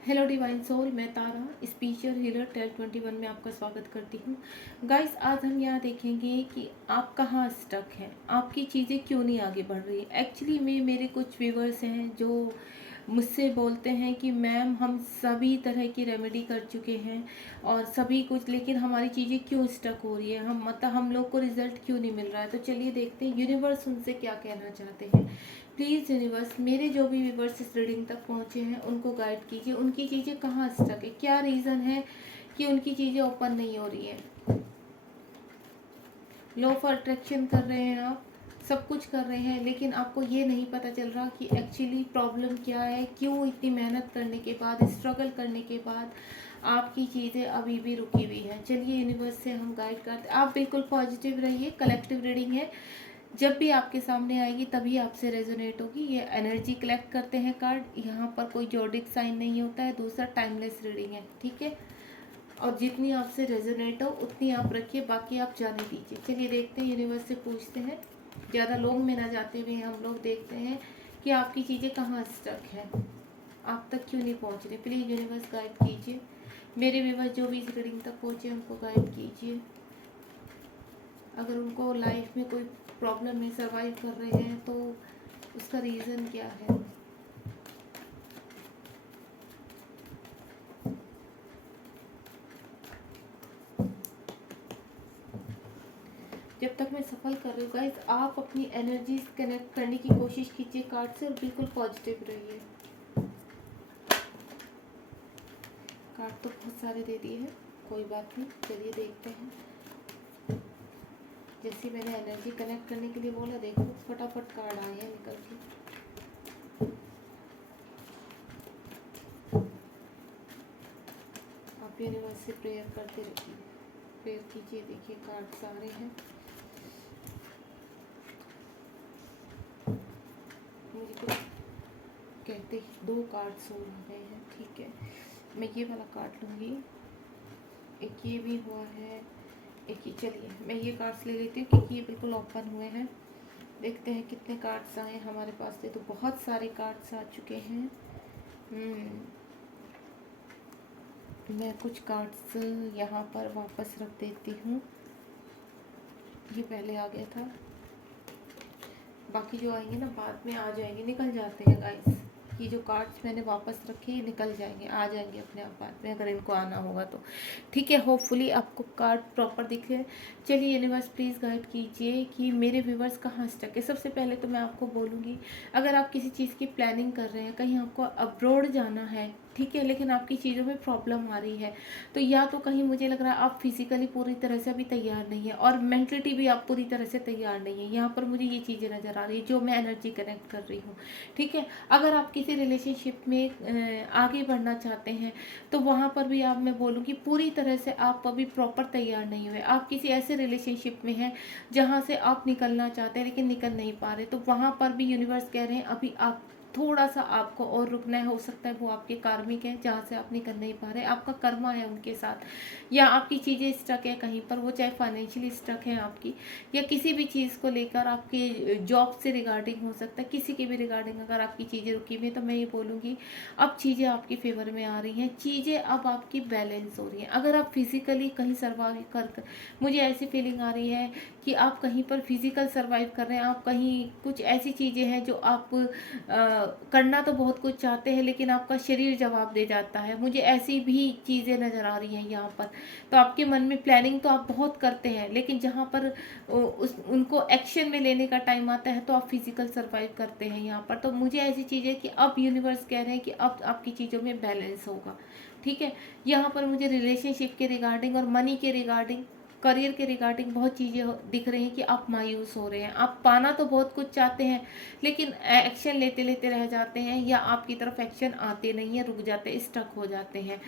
Hello divine soul, मैं तारा spiritual healer 1021 में आपका स्वागत करती हूँ। गाइस, आज हम यहाँ देखेंगे कि आप कहाँ स्टक हैं, आपकी चीज़ें क्यों नहीं आगे बढ़ रही। एक्चुअली में मेरे कुछ व्यूवर्स हैं जो मुझसे बोलते हैं कि मैम हम सभी तरह की रेमेडी कर चुके हैं और सभी कुछ, लेकिन हमारी चीज़ें क्यों स्टक हो रही है, हम लोग को रिजल्ट क्यों नहीं मिल रहा है। तो चलिए देखते हैं यूनिवर्स उनसे क्या कहना चाहते हैं। प्लीज़ यूनिवर्स, मेरे जो भी व्यूवर्स इस रीडिंग तक पहुँचे हैं उनको गाइड कीजिए। उनकी चीज़ें कहाँ स्टक है, क्या रीज़न है कि उनकी चीज़ें ओपन नहीं हो रही है। लॉ ऑफ अट्रैक्शन कर रहे हैं आप, सब कुछ कर रहे हैं, लेकिन आपको ये नहीं पता चल रहा कि एक्चुअली प्रॉब्लम क्या है, क्यों इतनी मेहनत करने के बाद, स्ट्रगल करने के बाद आपकी चीज़ें अभी भी रुकी हुई हैं। चलिए यूनिवर्स से हम गाइड करते हैं। आप बिल्कुल पॉजिटिव रहिए, कलेक्टिव रीडिंग है, जब भी आपके सामने आएगी तभी आपसे रेजोनेट होगी। ये एनर्जी कलेक्ट करते हैं कार्ड, यहाँ पर कोई जोडिक साइन नहीं होता है। दूसरा टाइमलेस रीडिंग है, ठीक है। और जितनी आपसे रेजोनेट हो उतनी आप रखिए, बाकी आप जाने दीजिए। चलिए देखते हैं, यूनिवर्स से पूछते हैं, ज़्यादा लोग में ना जाते हुए हम लोग देखते हैं कि आपकी चीज़ें कहाँ स्टक है, आप तक क्यों नहीं पहुँच रही। प्लीज़ यूनिवर्स गाइड कीजिए, मेरे व्यूअर्स जो भी इस रीडिंग तक पहुँचे उनको गाइड कीजिए। अगर उनको लाइफ में कोई प्रॉब्लम में सर्वाइव कर रहे हैं तो उसका रीज़न क्या है। जब तक मैं सफल कर रही हूँ गाइस, आप अपनी एनर्जीज कनेक्ट करने की कोशिश कीजिए कार्ड से और बिल्कुल पॉजिटिव रहिए। कार्ड तो बहुत सारे दे दिए हैं, कोई बात नहीं, चलिए देखते हैं। जैसे मैंने एनर्जी कनेक्ट करने के लिए बोला, देखो फटाफट कार्ड आए हैं निकल के। आप यूनिवर्स से प्रेयर करते रहिए, प्रेयर कीजिए। देखिए कार्ड सारे हैं, मुझे कुछ कहते ही 2 कार्ड सोल हो गए हैं, ठीक है। मैं ये वाला कार्ड लूँगी, एक ये भी हुआ है, एक ही। चलिए मैं ये कार्ड्स ले लेती हूँ क्योंकि ये बिल्कुल ओपन हुए हैं। देखते हैं कितने कार्ड्स आए हमारे पास से। तो बहुत सारे कार्ड्स आ चुके हैं। मैं कुछ कार्ड्स यहाँ पर वापस रख देती हूँ, ये पहले आ गया था, बाकी जो आएंगे ना बाद में आ जाएंगे, निकल जाते हैं गाइस। ये जो कार्ड्स मैंने वापस रखे ये निकल जाएंगे, आ जाएंगे अपने आप बाद में, अगर इनको आना होगा तो, ठीक है। होपफुली आपको कार्ड प्रॉपर दिखे। चलिए यूनिवर्स प्लीज़ गाइड कीजिए कि मेरे व्यूवर्स कहाँ स्टक है। सबसे पहले तो मैं आपको बोलूँगी, अगर आप किसी चीज़ की प्लानिंग कर रहे हैं, कहीं आपको अब्रॉड जाना है, ठीक है, लेकिन आपकी चीज़ों में प्रॉब्लम आ रही है, तो या तो कहीं मुझे लग रहा है आप फिजिकली पूरी तरह से अभी तैयार नहीं है और मेंटलिटी भी आप पूरी तरह से तैयार नहीं है। यहाँ पर मुझे ये चीज़ें नज़र आ रही है जो मैं एनर्जी कनेक्ट कर रही हूँ, ठीक है। अगर आप किसी रिलेशनशिप में आगे बढ़ना चाहते हैं तो वहाँ पर भी आप, मैं बोलूँगी पूरी तरह से आप अभी प्रॉपर तैयार नहीं हुए। आप किसी ऐसे रिलेशनशिप में हैं जहाँ से आप निकलना चाहते हैं लेकिन निकल नहीं पा रहे, तो वहाँ पर भी यूनिवर्स कह रहे हैं अभी आप थोड़ा सा आपको और रुकना है। हो सकता है वो आपके कार्मिक है जहाँ से आप निकल नहीं पा रहे, आपका कर्मा है उनके साथ, या आपकी चीज़ें स्टक है कहीं पर, वो चाहे फाइनेंशियली स्टक है आपकी, या किसी भी चीज़ को लेकर आपके जॉब से रिगार्डिंग हो सकता है, किसी की भी रिगार्डिंग अगर आपकी चीज़ें रुकी हुई है तो मैं ये बोलूँगी अब चीज़ें आपकी फेवर में आ रही हैं, चीज़ें अब आपकी बैलेंस हो रही हैं। अगर आप फिजिकली कहीं सर्वाइव कर, मुझे ऐसी फीलिंग आ रही है कि आप कहीं पर फिजिकल सर्वाइव कर रहे हैं, आप कहीं कुछ ऐसी चीज़ें हैं जो आप करना तो बहुत कुछ चाहते हैं लेकिन आपका शरीर जवाब दे जाता है, मुझे ऐसी भी चीज़ें नज़र आ रही हैं यहाँ पर। तो आपके मन में प्लानिंग तो आप बहुत करते हैं, लेकिन जहाँ पर उनको एक्शन में लेने का टाइम आता है तो आप फिजिकल सर्वाइव करते हैं यहाँ पर। तो मुझे ऐसी चीज़ें कि अब यूनिवर्स कह रहे हैं कि अब आपकी चीज़ों में बैलेंस होगा, ठीक है। यहाँ पर मुझे रिलेशनशिप के रिगार्डिंग और मनी के रिगार्डिंग, करियर के रिगार्डिंग बहुत चीज़ें दिख रही हैं कि आप मायूस हो रहे हैं। आप पाना तो बहुत कुछ चाहते हैं लेकिन एक्शन लेते लेते रह जाते हैं, या आपकी तरफ एक्शन आते नहीं है, रुक जाते, स्टक हो जाते हैं।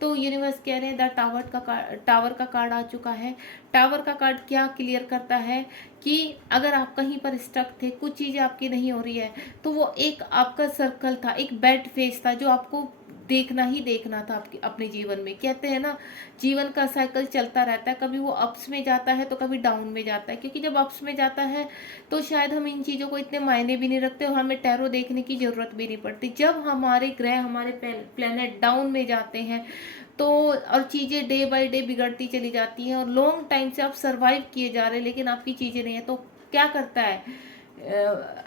तो यूनिवर्स कह रहे हैं द टावर का कार्ड आ चुका है। टावर का कार्ड क्या क्लियर करता है कि अगर आप कहीं पर स्टक थे, कुछ चीज़ें आपकी नहीं हो रही है, तो वो एक आपका सर्कल था, एक बैड फेज था जो आपको देखना ही देखना था आपके अपने जीवन में। कहते हैं ना, जीवन का साइकिल चलता रहता है, कभी वो अप्स में जाता है तो कभी डाउन में जाता है, क्योंकि जब अप्स में जाता है तो शायद हम इन चीज़ों को इतने मायने भी नहीं रखते और हमें टैरो देखने की ज़रूरत भी नहीं पड़ती। जब हमारे ग्रह, हमारे प्लेनेट डाउन में जाते हैं तो और चीज़ें डे बाय डे बिगड़ती चली जाती हैं और लॉन्ग टाइम से आप सरवाइव किए जा रहे हैं लेकिन आपकी चीज़ें नहीं है, तो क्या करता है,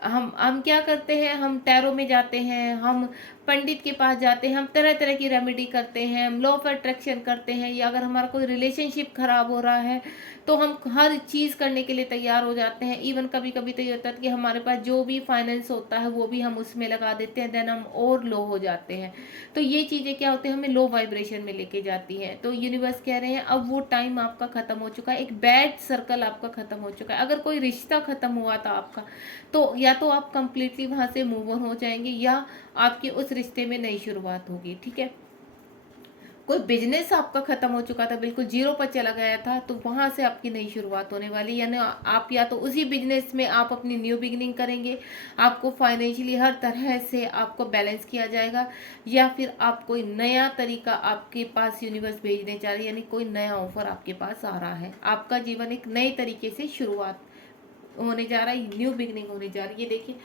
हम क्या करते हैं, हम टैरो में जाते हैं, हम पंडित के पास जाते हैं, हम तरह तरह की रेमेडी करते हैं, हम लॉ ऑफ अट्रैक्शन करते हैं, या अगर हमारा कोई रिलेशनशिप खराब हो रहा है तो हम हर चीज़ करने के लिए तैयार हो जाते हैं। इवन कभी कभी तो ये होता है कि हमारे पास जो भी फाइनेंस होता है वो भी हम उसमें लगा देते हैं, देन हम और लो हो जाते हैं। तो ये चीज़ें क्या होती है, हमें लो वाइब्रेशन में लेके जाती हैं। तो यूनिवर्स कह रहे हैं अब वो टाइम आपका ख़त्म हो चुका है, एक बैड सर्कल आपका ख़त्म हो चुका है। अगर कोई रिश्ता ख़त्म हुआ था आपका, तो या तो आप कंप्लीटली वहाँ से मूव ऑन हो जाएंगे या आपकी उस रिश्ते में नई शुरुआत होगी। ठीक है, कोई बिजनेस आपका खत्म हो चुका था, बिल्कुल जीरो पर चला गया था, तो वहां से आपकी नई शुरुआत होने वाली, यानी आप या तो उसी बिजनेस में आप अपनी न्यू बिगिनिंग करेंगे, आपको फाइनेंशियली हर तरह से आपको बैलेंस किया जाएगा, या फिर आप कोई नया तरीका आपके पास यूनिवर्स भेजने जा रही है, यानी कोई नया ऑफर आपके पास आ रहा है, आपका जीवन एक नए तरीके से शुरुआत होने जा रहा है, न्यू बिगनिंग होने जा रही है। देखिए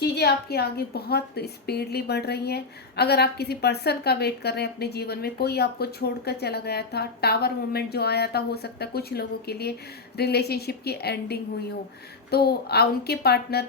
चीज़ें आपके आगे बहुत स्पीडली बढ़ रही हैं। अगर आप किसी पर्सन का वेट कर रहे हैं अपने जीवन में, कोई आपको छोड़कर चला गया था, टावर मूवमेंट जो आया था, हो सकता है कुछ लोगों के लिए रिलेशनशिप की एंडिंग हुई हो, तो उनके पार्टनर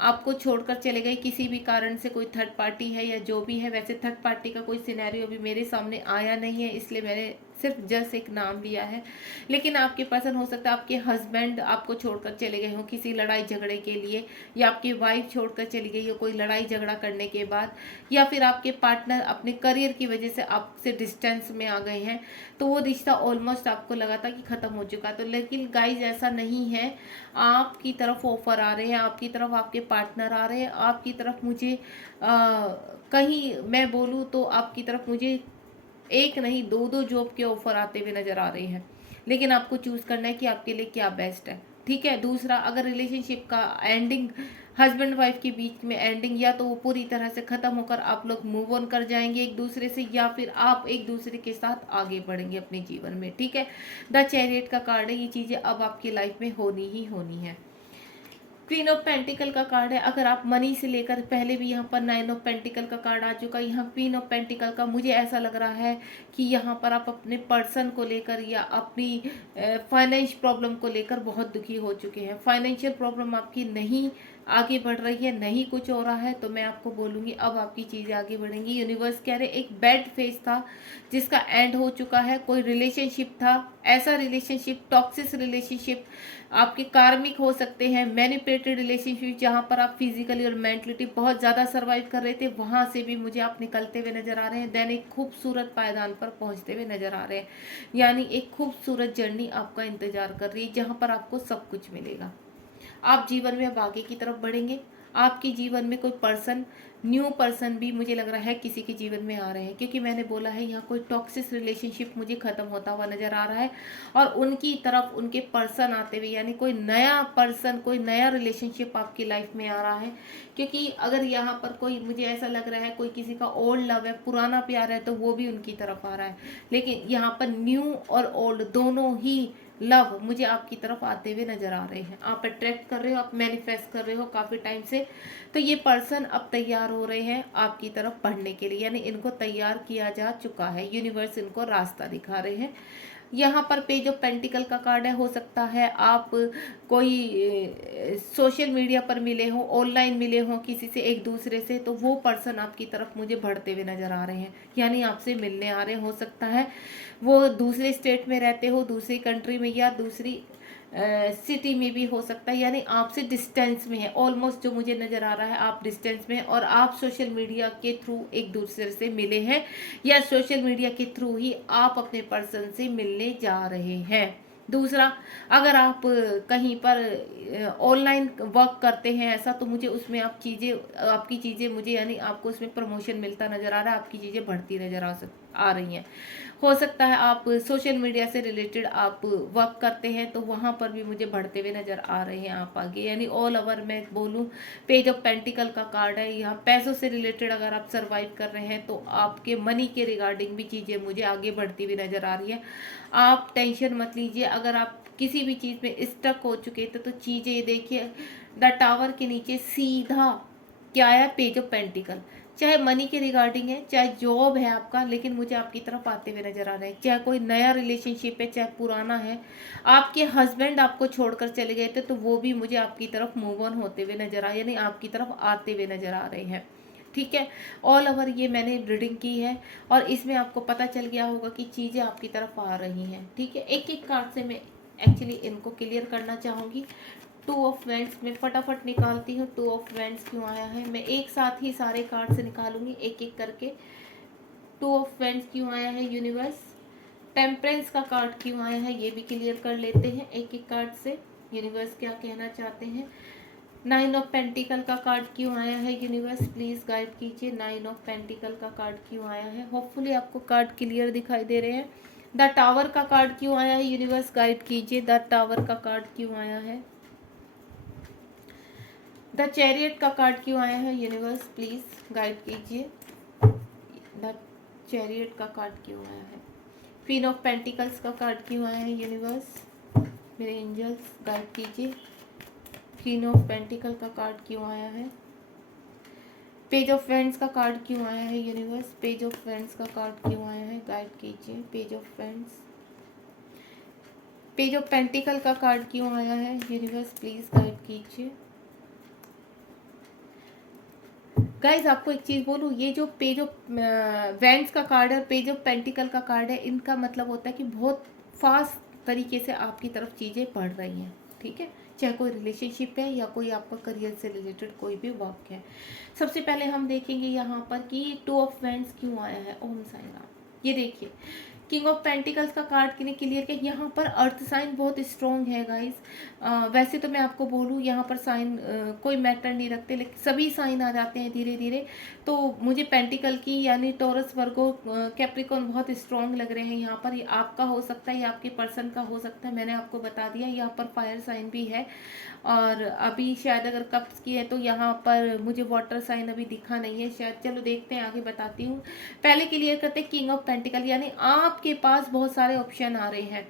आपको छोड़कर चले गए किसी भी कारण से, कोई थर्ड पार्टी है या जो भी है। वैसे थर्ड पार्टी का कोई सिनेरियो अभी मेरे सामने आया नहीं है, इसलिए मैंने सिर्फ जस्ट एक नाम लिया है, लेकिन आपके पर्सन हो सकता है आपके हस्बैंड आपको छोड़कर चले गए हों किसी लड़ाई झगड़े के लिए, या आपकी वाइफ छोड़कर चली गई हो कोई लड़ाई झगड़ा करने के बाद, या फिर आपके पार्टनर अपने करियर की वजह से आपसे डिस्टेंस में आ गए हैं, तो वो रिश्ता ऑलमोस्ट आपको लगा था कि ख़त्म हो चुका। तो लेकिन गाइज ऐसा नहीं है, आपकी तरफ ऑफर आ रहे हैं, आपकी तरफ आपके पार्टनर आ रहे हैं, आपकी तरफ मुझे कहीं मैं बोलूँ तो आपकी तरफ मुझे एक नहीं दो दो जॉब के ऑफर आते हुए नजर आ रहे हैं, लेकिन आपको चूज करना है कि आपके लिए क्या बेस्ट है। ठीक है, दूसरा, अगर रिलेशनशिप का एंडिंग, हस्बैंड वाइफ के बीच में एंडिंग, या तो वो पूरी तरह से खत्म होकर आप लोग मूव ऑन कर जाएंगे एक दूसरे से, या फिर आप एक दूसरे के साथ आगे बढ़ेंगे अपने जीवन में। ठीक है, द चैरियट का कार्ड है, ये चीजें अब आपकी लाइफ में होनी ही होनी है। क्वीन ऑफ पेंटिकल का कार्ड है, अगर आप मनी से लेकर, पहले भी यहाँ पर नाइन ऑफ पेंटिकल का कार्ड आ चुका है, यहाँ क्वीन ऑफ पेंटिकल का मुझे ऐसा लग रहा है कि यहाँ पर आप अपने पर्सन को लेकर या अपनी फाइनेंस प्रॉब्लम को लेकर बहुत दुखी हो चुके हैं। फाइनेंशियल प्रॉब्लम आपकी नहीं आगे बढ़ रही है, नहीं कुछ हो रहा है, तो मैं आपको बोलूँगी अब आपकी चीज़ें आगे बढ़ेंगी। यूनिवर्स कह रहे एक बैड फेज था जिसका एंड हो चुका है, कोई रिलेशनशिप था, ऐसा रिलेशनशिप, टॉक्सिक रिलेशनशिप, आपके कार्मिक हो सकते हैं, मैनिपुलेटेड रिलेशनशिप, जहाँ पर आप फिजिकली और मेंटलिटी बहुत ज़्यादा सर्वाइव कर रहे थे, वहाँ से भी मुझे आप निकलते हुए नजर आ रहे हैं, देन एक खूबसूरत पायदान पर पहुँचते हुए नजर आ रहे हैं, यानी एक खूबसूरत जर्नी आपका इंतजार कर रही है जहाँ पर आपको सब कुछ मिलेगा। आप जीवन में अब आगे की तरफ बढ़ेंगे, आपके जीवन में कोई पर्सन, न्यू पर्सन भी मुझे लग रहा है किसी के जीवन में आ रहे हैं, क्योंकि मैंने बोला है यहाँ कोई टॉक्सिक रिलेशनशिप मुझे खत्म होता हुआ नजर आ रहा है और उनकी तरफ उनके पर्सन आते हुए, यानी कोई नया पर्सन, कोई नया रिलेशनशिप आपकी लाइफ में आ रहा है। क्योंकि अगर यहाँ पर कोई, मुझे ऐसा लग रहा है कोई किसी का ओल्ड लव है, पुराना प्यार है, तो वो भी उनकी तरफ आ रहा है, लेकिन यहाँ पर न्यू और ओल्ड दोनों ही लव मुझे आपकी तरफ आते हुए नजर आ रहे हैं। आप अट्रैक्ट कर रहे हो, आप मैनिफेस्ट कर रहे हो काफ़ी टाइम से, तो ये पर्सन अब तैयार हो रहे हैं आपकी तरफ बढ़ने के लिए, यानी इनको तैयार किया जा चुका है, यूनिवर्स इनको रास्ता दिखा रहे हैं। यहाँ पर पेज ऑफ पेंटिकल का कार्ड है, हो सकता है आप कोई सोशल मीडिया पर मिले हो, ऑनलाइन मिले हो किसी से, एक दूसरे से, तो वो पर्सन आपकी तरफ मुझे बढ़ते हुए नजर आ रहे हैं, यानी आपसे मिलने आ रहे हैं। हो सकता है वो दूसरे स्टेट में रहते हो, दूसरी कंट्री में, या दूसरी सिटी में भी हो सकता है, यानी आपसे डिस्टेंस में है ऑलमोस्ट, जो मुझे नज़र आ रहा है आप डिस्टेंस में, और आप सोशल मीडिया के थ्रू एक दूसरे से मिले हैं, या सोशल मीडिया के थ्रू ही आप अपने पर्सन से मिलने जा रहे हैं। दूसरा, अगर आप कहीं पर ऑनलाइन वर्क करते हैं ऐसा, तो मुझे उसमें आपकी चीज़ें मुझे यानी आपको उसमें प्रमोशन मिलता नज़र आ रहा है, आपकी चीज़ें बढ़ती नज़र आ रही हैं। हो सकता है आप सोशल मीडिया से रिलेटेड आप वर्क करते हैं, तो वहाँ पर भी मुझे बढ़ते हुए नज़र आ रहे हैं आप आगे, यानी ऑल ओवर मैं बोलूँ पेज ऑफ पेंटिकल का कार्ड है। यहाँ पैसों से रिलेटेड अगर आप सर्वाइव कर रहे हैं तो आपके मनी के रिगार्डिंग भी चीज़ें मुझे आगे बढ़ती हुई नज़र आ रही है। आप टेंशन मत लीजिए, अगर आप किसी भी चीज़ में स्टक हो चुके थे तो चीज़ें देखिए, द टावर के नीचे सीधा क्या आया, पेज ऑफ पेंटिकल। चाहे मनी के रिगार्डिंग है, चाहे जॉब है आपका, लेकिन मुझे आपकी तरफ आते हुए नजर आ रहे हैं। चाहे कोई नया रिलेशनशिप है, चाहे पुराना है, आपके हस्बैंड आपको छोड़कर चले गए थे तो वो भी मुझे आपकी तरफ मूव ऑन होते हुए नजर आए, यानी आपकी तरफ आते हुए नजर आ रहे हैं। ठीक है, ऑल ओवर ये मैंने रीडिंग की है और इसमें आपको पता चल गया होगा कि चीज़ें आपकी तरफ आ रही हैं। ठीक है, एक एक कार्ड से मैं एक्चुअली इनको क्लियर करना चाहूँगी। टू ऑफ वेंड्स में फटाफट निकालती हूँ, टू ऑफ वेंड्स क्यों आया है, मैं एक साथ ही सारे कार्ड से निकालूंगी एक एक करके। टू ऑफ वेंड्स क्यों आया है यूनिवर्स, टेम्परेंस का कार्ड क्यों आया है, ये भी क्लियर कर लेते हैं एक एक कार्ड से, यूनिवर्स क्या कहना चाहते हैं। नाइन ऑफ पेंटिकल का कार्ड क्यों आया है यूनिवर्स, प्लीज गाइड कीजिए। नाइन ऑफ पेंटिकल का कार्ड क्यों आया है, होपफुली आपको कार्ड क्लियर दिखाई दे रहे हैं। द टावर का कार्ड क्यों आया है यूनिवर्स, गाइड कीजिए। द टावर का कार्ड क्यों आया है। द चैरियट का कार्ड क्यों आया है यूनिवर्स, प्लीज गाइड कीजिए। द चैरियट का कार्ड क्यों आया है। क्वीन ऑफ पेंटिकल्स का कार्ड क्यों आया है यूनिवर्स, मेरे एंजल्स गाइड कीजिए। क्वीन ऑफ पेंटिकल का कार्ड क्यों आया है। पेज ऑफ वेंड्स का कार्ड क्यों आया है यूनिवर्स, पेज ऑफ वेंड्स का कार्ड क्यों आया है, गाइड कीजिए। Page of vends, page of pentacle का कार्ड क्यों आया है यूनिवर्स, प्लीज गाइड कीजिए। गाइज आपको एक चीज़ बोलूँ, ये जो पेज ऑफ वेंड्स का कार्ड है और पेज ऑफ पेंटिकल का कार्ड है, इनका मतलब होता है कि बहुत फास्ट तरीके से आपकी तरफ चीज़ें बढ़ रही हैं। ठीक है, चाहे कोई रिलेशनशिप है या कोई आपका करियर से रिलेटेड कोई भी वर्क है। सबसे पहले हम देखेंगे यहाँ पर कि टू ऑफ वेंड्स क्यों आया है। ओम साई राम, ये देखिए किंग ऑफ पेंटिकल्स का कार्ड के लिए क्लियर किया, यहाँ पर अर्थ साइन बहुत स्ट्रॉन्ग है गाइस। वैसे तो मैं आपको बोलूँ यहाँ पर साइन कोई मैटर नहीं रखते, लेकिन सभी साइन आ जाते हैं धीरे धीरे। तो मुझे पेंटिकल की यानी टॉरस, वर्गो, कैप्रिकॉन बहुत स्ट्रॉन्ग लग रहे हैं यहाँ पर। ये आपका हो सकता है, ये आपके पर्सन का हो सकता है, मैंने आपको बता दिया। यहाँ पर फायर साइन भी है और अभी शायद अगर कप्स की है तो यहाँ पर मुझे वाटर साइन अभी दिखा नहीं है शायद, चलो देखते हैं आगे बताती हूँ। पहले क्लियर करते हैं किंग ऑफ पेंटिकल, यानी आपके पास बहुत सारे ऑप्शन आ रहे हैं।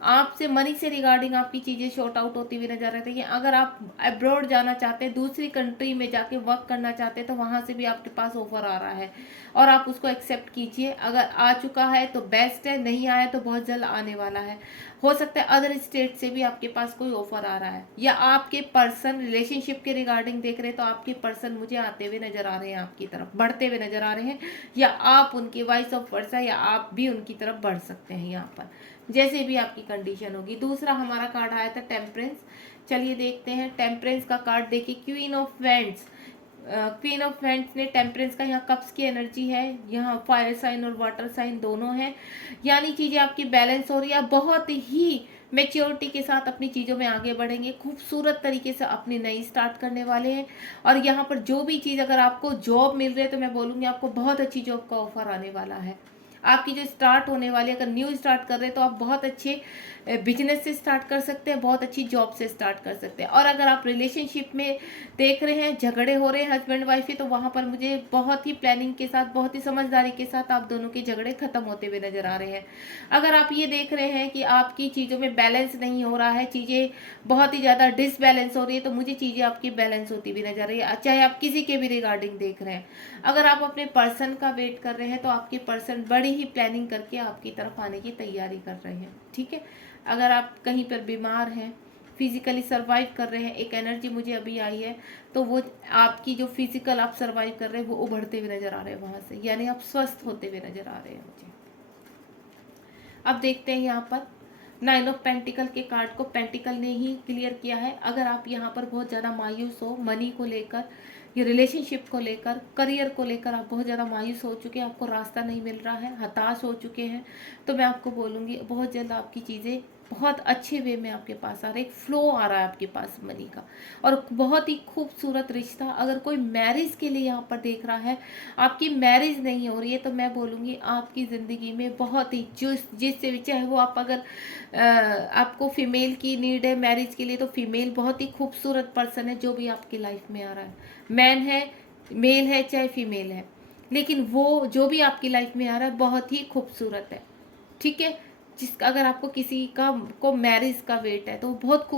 आपसे मनी से रिगार्डिंग आपकी चीज़ें शॉर्ट आउट होती हुई नजर आ रही है। अगर आप अब्रॉड जाना चाहते हैं, दूसरी कंट्री में जाके वर्क करना चाहते हैं, तो वहाँ से भी आपके पास ऑफर आ रहा है और आप उसको एक्सेप्ट कीजिए। अगर आ चुका है तो बेस्ट है, नहीं आया तो बहुत जल्द आने वाला है। हो सकता है अदर स्टेट से भी आपके पास कोई ऑफर आ रहा है, या आपके पर्सन रिलेशनशिप के रिगार्डिंग देख रहे हैं तो आपके पर्सन मुझे आते हुए नजर आ रहे हैं, आपकी तरफ बढ़ते हुए नजर आ रहे हैं, या आप उनके वाइस ऑफ वर्सा, या आप भी उनकी तरफ बढ़ सकते हैं यहाँ पर, जैसे भी आपकी कंडीशन होगी। दूसरा हमारा कार्ड आया था टेम्परेंस, चलिए देखते हैं टेम्परेंस का कार्ड। देखिए queen of vends, queen of vends ने टेम्परेंस का, यहाँ कप्स की एनर्जी है, यहाँ फायर साइन और वाटर साइन दोनों है, यानी चीज़ें आपकी बैलेंस हो रही है, बहुत ही मेच्योरिटी के साथ अपनी चीज़ों में आगे बढ़ेंगे, खूबसूरत तरीके से अपनी नई स्टार्ट करने वाले हैं। और यहाँ पर जो भी चीज़, अगर आपको जॉब मिल रही है तो मैं बोलूँगी आपको बहुत अच्छी जॉब का ऑफर आने वाला है। आपकी जो स्टार्ट होने वाली है, अगर न्यू स्टार्ट कर रहे हैं तो आप बहुत अच्छे बिजनेस से स्टार्ट कर सकते हैं, बहुत अच्छी जॉब से स्टार्ट कर सकते हैं। और अगर आप रिलेशनशिप में देख रहे हैं झगड़े हो रहे हैं हस्बैंड वाइफ ही, तो वहाँ पर मुझे बहुत ही प्लानिंग के साथ, बहुत ही समझदारी के साथ आप दोनों के झगड़े खत्म होते हुए नजर आ रहे हैं। अगर आप ये देख रहे हैं कि आपकी चीज़ों में बैलेंस नहीं हो रहा है, चीज़ें बहुत ही ज़्यादा डिसबैलेंस हो रही है, तो मुझे चीज़ें आपकी बैलेंस होती हुई नजर आ रही है, चाहे आप किसी के भी रिगार्डिंग देख रहे हैं। अगर आप अपने पर्सन का वेट कर रहे हैं तो आपके पर्सन बड़ी ही प्लानिंग करके आपकी तरफ आने की तैयारी कर रहे हैं। ठीक है, अगर आप कहीं पर बीमार हैं, फिजिकली सर्वाइव कर रहे हैं, एक एनर्जी मुझे अभी आई है, तो वो आपकी जो फिजिकल आप सर्वाइव कर रहे हैं वो उभरते हुए नजर आ रहे हैं वहां से, यानी आप स्वस्थ होते हुए नजर आ रहे हैं मुझे। अब देखते हैं यहाँ पर नाइन ऑफ पेंटिकल के कार्ड को पेंटिकल ने ही क्लियर किया है। अगर आप यहाँ पर बहुत ज़्यादा मायूस हो मनी को लेकर, ये रिलेशनशिप को लेकर, करियर को लेकर आप बहुत ज़्यादा मायूस हो चुके हैं, आपको रास्ता नहीं मिल रहा है, हताश हो चुके हैं, तो मैं आपको बोलूँगी बहुत जल्द आपकी चीज़ें बहुत अच्छे वे में आपके पास आ रहा है, एक फ्लो आ रहा है आपके पास मनी का, और बहुत ही खूबसूरत रिश्ता। अगर कोई मैरिज के लिए यहाँ पर देख रहा है, आपकी मैरिज नहीं हो रही है, तो मैं बोलूँगी आपकी ज़िंदगी में बहुत ही जिससे भी, चाहे वो आप अगर आपको फीमेल की नीड है मैरिज के लिए, तो फीमेल बहुत ही खूबसूरत पर्सन है जो भी आपकी लाइफ में आ रहा है, मैन है, मेल है, चाहे फीमेल है, लेकिन वो जो भी आपकी लाइफ में आ रहा है बहुत ही खूबसूरत है। ठीक है, अगर आपको किसी का को मैरिज का वेट है, तो बहुत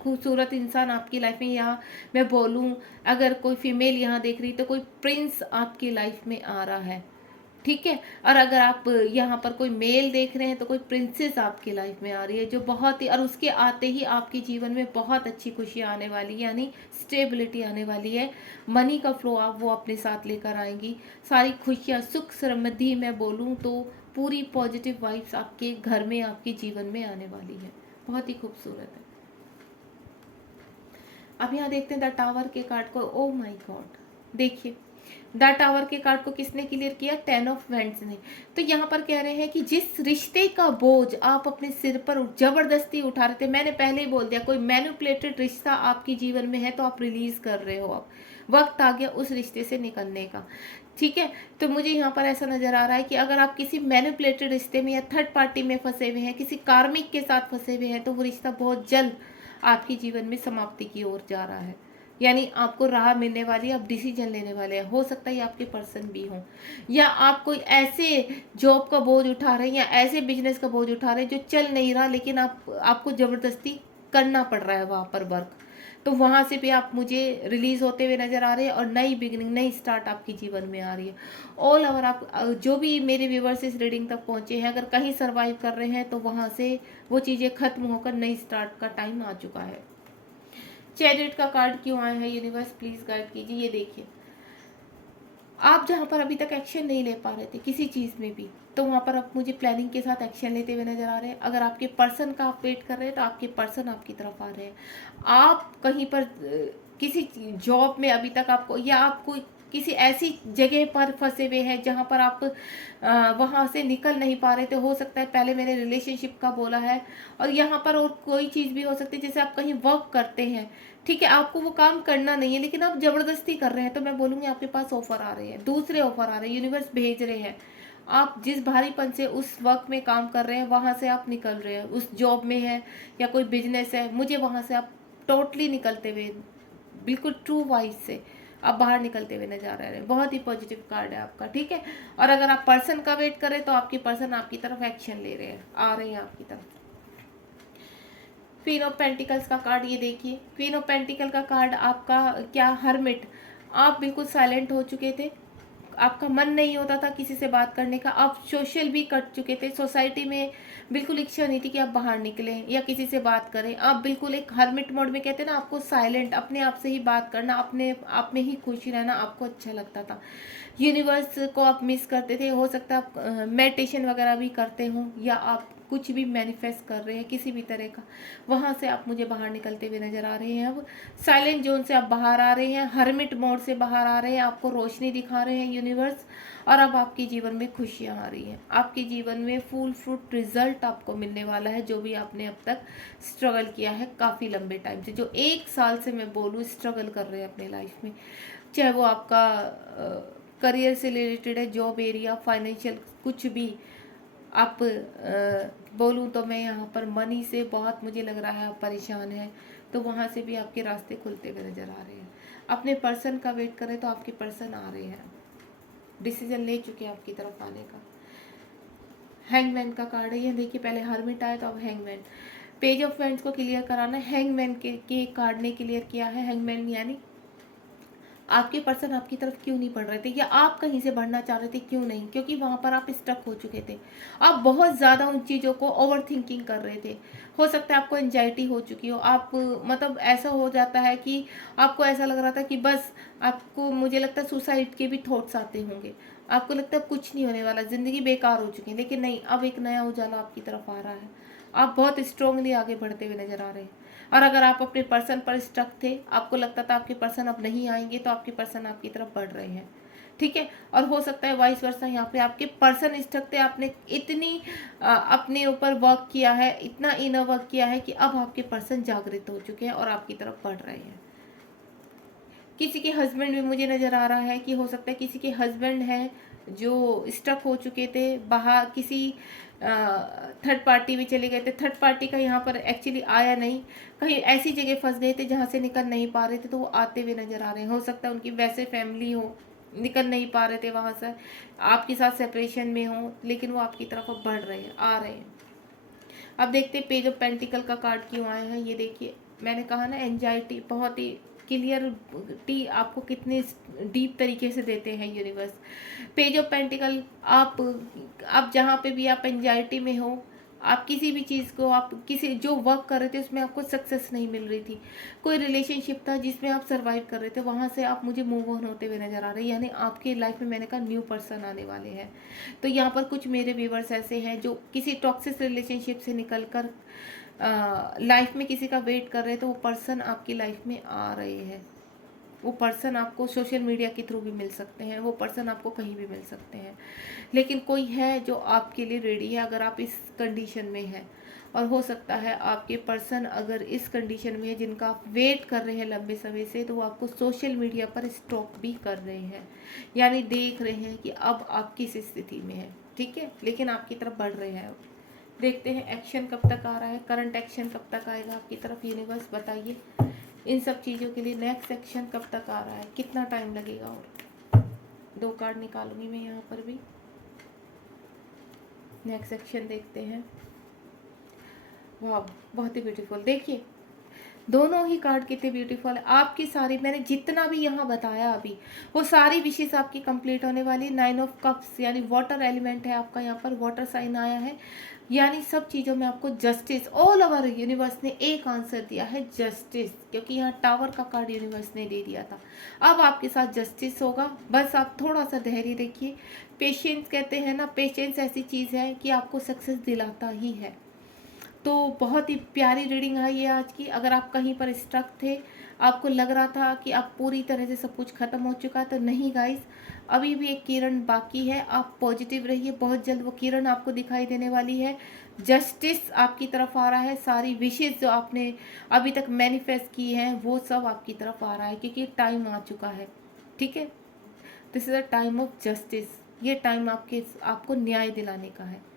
खूबसूरत इंसान आपकी लाइफ में, यहाँ मैं बोलूँ अगर कोई फीमेल यहाँ देख रही, तो कोई प्रिंस आपकी लाइफ में आ रहा है। ठीक है, और अगर आप यहाँ पर कोई मेल देख रहे हैं, तो कोई प्रिंसेस आपकी लाइफ में आ रही है, जो बहुत ही, और उसके आते ही आपके जीवन में बहुत अच्छी खुशी आने वाली है, यानी स्टेबिलिटी आने वाली है, मनी का फ्लो आप वो अपने साथ लेकर आएंगी, सारी खुशियाँ, सुख समृद्धि, मैं बोलूँ तो पूरी पॉजिटिव वाइब्स आपके घर में, आपके जीवन में आने वाली है। बहुत ही खूबसूरत है। अब यहाँ देखते हैं द टावर के कार्ड को। ओ माय गॉड, देखिए द टावर के कार्ड को किसने क्लियर किया? 10 ऑफ वैंड्स ने। तो यहाँ पर कह रहे हैं कि जिस रिश्ते का बोझ आप अपने सिर पर जबरदस्ती उठा रहे थे, मैंने पहले ही बोल दिया, कोई मैनिपुलेटेड रिश्ता आपके जीवन में है तो आप रिलीज कर रहे हो, अब वक्त आ गया उस रिश्ते से निकलने का। ठीक है, तो मुझे यहाँ पर ऐसा नजर आ रहा है कि अगर आप किसी मैनिपुलेटेड रिश्ते में या थर्ड पार्टी में फंसे हुए हैं, किसी कार्मिक के साथ फंसे हुए हैं, तो वो रिश्ता बहुत जल्द आपके जीवन में समाप्ति की ओर जा रहा है, यानी आपको राह मिलने वाली है, आप डिसीजन लेने वाले हैं। हो सकता है ये आपके पर्सन भी हो, या आप कोई ऐसे जॉब का बोझ उठा रहे हैं या ऐसे बिजनेस का बोझ उठा रहे हैं जो चल नहीं रहा, लेकिन आपको जबरदस्ती करना पड़ रहा है वहाँ पर वर्क, तो वहाँ से भी आप मुझे रिलीज होते हुए नजर आ रहे हैं, और नई बिगनिंग, नई स्टार्ट आपके जीवन में आ रही है। ऑल ओवर आप जो भी मेरे व्यूवर्स इस रीडिंग तक पहुँचे हैं, अगर कहीं सर्वाइव कर रहे हैं, तो वहाँ से वो चीज़ें खत्म होकर नई स्टार्ट का टाइम आ चुका है। चैरियट का कार्ड क्यों आया है? यूनिवर्स प्लीज गाइड कीजिए। ये देखिए, आप जहाँ पर अभी तक एक्शन नहीं ले पा रहे थे किसी चीज़ में भी, तो वहाँ पर आप मुझे प्लानिंग के साथ एक्शन लेते हुए नजर आ रहे हैं। अगर आपके पर्सन का आप वेट कर रहे हैं, तो आपके पर्सन आपकी तरफ आ रहे हैं। आप कहीं पर किसी जॉब में अभी तक आपको, या आपको किसी ऐसी जगह पर फंसे हुए हैं जहाँ पर आप वहाँ से निकल नहीं पा रहे थे। हो सकता है पहले मैंने रिलेशनशिप का बोला है, और यहाँ पर और कोई चीज़ भी हो सकती है, जैसे आप कहीं वर्क करते हैं, ठीक है, आपको वो काम करना नहीं है, लेकिन आप जबरदस्ती कर रहे हैं, तो मैं बोलूँगी आपके पास ऑफर आ रहे हैं, दूसरे ऑफर आ रहे हैं, यूनिवर्स भेज रहे हैं। आप जिस भारीपन से उस वक्त में काम कर रहे हैं, वहाँ से आप निकल रहे हैं, उस जॉब में है या कोई बिजनेस है, मुझे वहाँ से आप टोटली निकलते हुए, बिल्कुल ट्रू वाइज से आप बाहर निकलते हुए नजर आ रहे हैं। बहुत ही पॉजिटिव कार्ड है आपका। ठीक है, और अगर आप पर्सन का वेट करें, तो आपकी पर्सन आपकी तरफ एक्शन ले रहे हैं, आ रहे हैं आपकी तरफ। क्वीन ऑफ पेंटिकल्स का कार्ड, ये देखिए, क्वीन ऑफ पेंटिकल का कार्ड आपका क्या, हर्मिट। आप बिल्कुल साइलेंट हो चुके थे, आपका मन नहीं होता था किसी से बात करने का, आप सोशल भी कर चुके थे, सोसाइटी में बिल्कुल इच्छा नहीं थी कि आप बाहर निकलें या किसी से बात करें, आप बिल्कुल एक हर्मिट मोड में, कहते हैं ना, आपको साइलेंट, अपने आप से ही बात करना, अपने आप में ही खुशी रहना आपको अच्छा लगता था। यूनिवर्स को आप मिस करते थे, हो सकता है आप मेडिटेशन वगैरह भी करते हों, या आप कुछ भी मैनिफेस्ट कर रहे हैं किसी भी तरह का, वहाँ से आप मुझे बाहर निकलते हुए नजर आ रहे हैं। अब साइलेंट जोन से आप बाहर आ रहे हैं, हर्मिट मोड से बाहर आ रहे हैं, आपको रोशनी दिखा रहे हैं यूनिवर्स, और अब आपके जीवन में खुशियाँ आ रही हैं, आपके जीवन में फुल फ्रूट रिजल्ट आपको मिलने वाला है। जो भी आपने अब तक स्ट्रगल किया है काफ़ी लंबे टाइम से, जो 1 साल से मैं बोलूँ स्ट्रगल कर रहे हैं अपने लाइफ में, चाहे वो आपका करियर से रिलेटेड है, जॉब एरिया, फाइनेंशियल, कुछ भी आप बोलूँ तो मैं यहाँ पर मनी से बहुत, मुझे लग रहा है आप परेशान हैं, तो वहाँ से भी आपके रास्ते खुलते हुए नज़र आ रहे हैं। अपने पर्सन का वेट करें, तो आपके पर्सन आ रहे हैं, डिसीजन ले चुके हैं आपकी तरफ आने का। हैंगमैन का कार्ड है, ये देखिए, पहले हर्मिट आया तो अब हैंगमैन। पेज ऑफ वैंड्स को क्लियर कराना है, हैंगमैन के कार्ड ने क्लियर किया है। हैंगमैन यानी आपके पर्सन आपकी तरफ क्यों नहीं बढ़ रहे थे, या आप कहीं से बढ़ना चाह रहे थे क्यों नहीं, क्योंकि वहाँ पर आप स्टक हो चुके थे, आप बहुत ज़्यादा उन चीज़ों को ओवर थिंकिंग कर रहे थे। हो सकता है आपको एंजाइटी हो चुकी हो, आप मतलब ऐसा हो जाता है कि आपको ऐसा लग रहा था कि बस, आपको मुझे लगता है सुसाइड के भी थॉट्स आते होंगे, आपको लगता है कुछ नहीं होने वाला, ज़िंदगी बेकार हो चुकी है, लेकिन नहीं, अब एक नया उजाला आपकी तरफ आ रहा है, आप बहुत स्ट्रांगली आगे बढ़ते हुए नजर आ रहे हैं। और अगर आप अपने पर्सन पर स्टक थे, आपको लगता था आपके पर्सन अब नहीं आएंगे, तो आपके पर्सन आपकी तरफ बढ़ रहे हैं। ठीक है। और हो सकता है वाइस वर्सा यहाँ पे आपके पर्सन स्टक थे, आपने इतनी अपने ऊपर वर्क किया है, इतना इनर वर्क किया है कि अब आपके पर्सन जागृत हो चुके हैं और आपकी तरफ बढ़ रहे हैं। किसी के हस्बैंड भी मुझे नज़र आ रहा है कि हो सकता है किसी के हस्बैंड हैं जो स्टक हो चुके थे बाहर, किसी थर्ड पार्टी में चले गए थे। थर्ड पार्टी का यहाँ पर एक्चुअली आया नहीं, कहीं ऐसी जगह फंस गए थे जहाँ से निकल नहीं पा रहे थे, तो वो आते हुए नज़र आ रहे हैं। हो सकता है उनकी वैसे फैमिली हो, निकल नहीं पा रहे थे वहाँ से, आपके साथ सेपरेशन में हो, लेकिन वो आपकी तरफ अब बढ़ रहे हैं, आ रहे हैं। अब देखते हैं पेज ऑफ पेंटिकल का कार्ड क्यों आया है। ये देखिए, मैंने कहा ना एंजाइटी बहुत ही क्लियरिटी आपको कितने डीप तरीके से देते हैं यूनिवर्स। पेज ऑफ पेंटिकल, आप जहाँ पे भी आप एंजाइटी में हो, आप किसी भी चीज़ को, आप किसी जो वर्क कर रहे थे उसमें आपको सक्सेस नहीं मिल रही थी, कोई रिलेशनशिप था जिसमें आप सर्वाइव कर रहे थे, वहाँ से आप मुझे मूव ऑन होते हुए नजर आ रहे हैं। यानी आपकी लाइफ में मैंने कहा न्यू पर्सन आने वाले हैं। तो यहाँ पर कुछ मेरे व्यूवर्स ऐसे हैं जो किसी टॉक्सिक रिलेशनशिप से निकल कर लाइफ में किसी का वेट कर रहे हैं, तो वो पर्सन आपकी लाइफ में आ रहे हैं। वो पर्सन आपको सोशल मीडिया के थ्रू भी मिल सकते हैं, वो पर्सन आपको कहीं भी मिल सकते हैं, लेकिन कोई है जो आपके लिए रेडी है अगर आप इस कंडीशन में हैं। और हो सकता है आपके पर्सन अगर इस कंडीशन में है जिनका आप वेट कर रहे हैं लंबे समय से, तो वो आपको सोशल मीडिया पर स्टॉक भी कर रहे हैं, यानी देख रहे हैं कि अब आप किस स्थिति में है, ठीक है, लेकिन आपकी तरफ बढ़ रहे हैं। देखते हैं एक्शन कब तक आ रहा है, करंट एक्शन कब तक आएगा आपकी तरफ, यूनिवर्स बताइए इन सब चीज़ों के लिए। नेक्स्ट एक्शन कब तक आ रहा है, कितना टाइम लगेगा। और 2 कार्ड निकालूंगी मैं यहाँ पर भी। नेक्स्ट एक्शन देखते हैं। वाह, बहुत ही ब्यूटीफुल। देखिए दोनों ही कार्ड कितने ब्यूटीफुल है। आपकी सारी, मैंने जितना भी यहाँ बताया अभी, वो सारी विशेष आपकी कंप्लीट होने वाली। 9 ऑफ कप्स यानी वाटर एलिमेंट है आपका, यहाँ पर वाटर साइन आया है, यानी सब चीज़ों में आपको जस्टिस, ऑल ओवर यूनिवर्स ने एक आंसर दिया है, जस्टिस, क्योंकि यहाँ टावर का कार्ड यूनिवर्स ने दे दिया था। अब आपके साथ जस्टिस होगा, बस आप थोड़ा सा धैर्य रखिए। पेशेंस कहते हैं ना, पेशेंस ऐसी चीज़ है कि आपको सक्सेस दिलाता ही है। तो बहुत ही प्यारी रीडिंग है ये आज की। अगर आप कहीं पर स्टक थे, आपको लग रहा था कि आप पूरी तरह से सब कुछ खत्म हो चुका है, तो नहीं गाइस, अभी भी एक किरण बाकी है। आप पॉजिटिव रहिए, बहुत जल्द वो किरण आपको दिखाई देने वाली है। जस्टिस आपकी तरफ आ रहा है, सारी विशेष जो आपने अभी तक मैनिफेस्ट की हैं वो सब आपकी तरफ आ रहा है, क्योंकि टाइम आ चुका है, ठीक है। This is a time of justice, ये टाइम आपको न्याय दिलाने का है।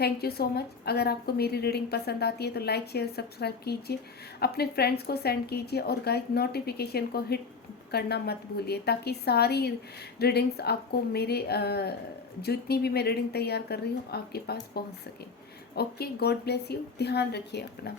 Thank you so much. अगर आपको मेरी रीडिंग पसंद आती है तो लाइक शेयर सब्सक्राइब कीजिए, अपने फ्रेंड्स को सेंड कीजिए, और गाइस नोटिफिकेशन को हिट करना मत भूलिए, ताकि सारी रीडिंग्स आपको मेरे जितनी भी मैं रीडिंग तैयार कर रही हूँ आपके पास पहुँच सके। ओके, गॉड ब्लेस यू, ध्यान रखिए अपना।